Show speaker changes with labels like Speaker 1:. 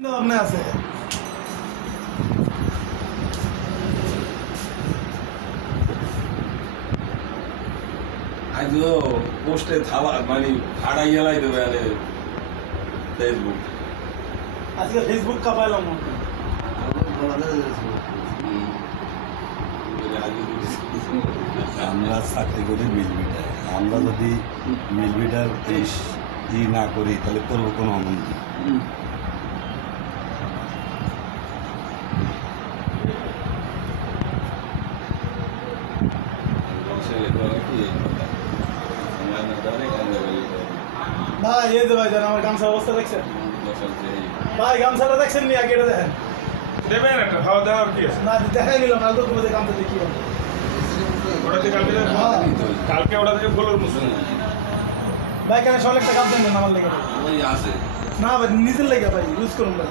Speaker 1: ভাবনা আছে।
Speaker 2: পোস্টে থাবা মানে ফাড়াই গেলাই দেবে আরে ফেসবুক
Speaker 1: আজকে ফেসবুক কাপাইলাম
Speaker 3: আমরা চাকরি করি মিলবিটায় আমরা যদি মিলবিটার এই ই না করি তাহলে করব কোনো আনন্দ।
Speaker 1: ভাই এই যে ভাই জান আমার গামছার অবস্থা দেখছেন। ভাই গামছাটা দেখছেন নি? আগে এটা দেখেন।
Speaker 4: দেবেন একটা খাওয়া দাওয়ার কি আছে?
Speaker 1: না দেখাই নিলাম না তো তুমি গামছা দেখি হবে।
Speaker 4: ওটা কালকে?
Speaker 1: হ্যাঁ।
Speaker 4: কালকে ওটা থেকে গোলর মুসুন
Speaker 1: ভাই কেন সব একটা গামছা নেন আমার লেগে। ভাই।
Speaker 2: ওই আছে।
Speaker 1: না ভাই নিজের লেগে ভাই ইউজ করুন ভাই।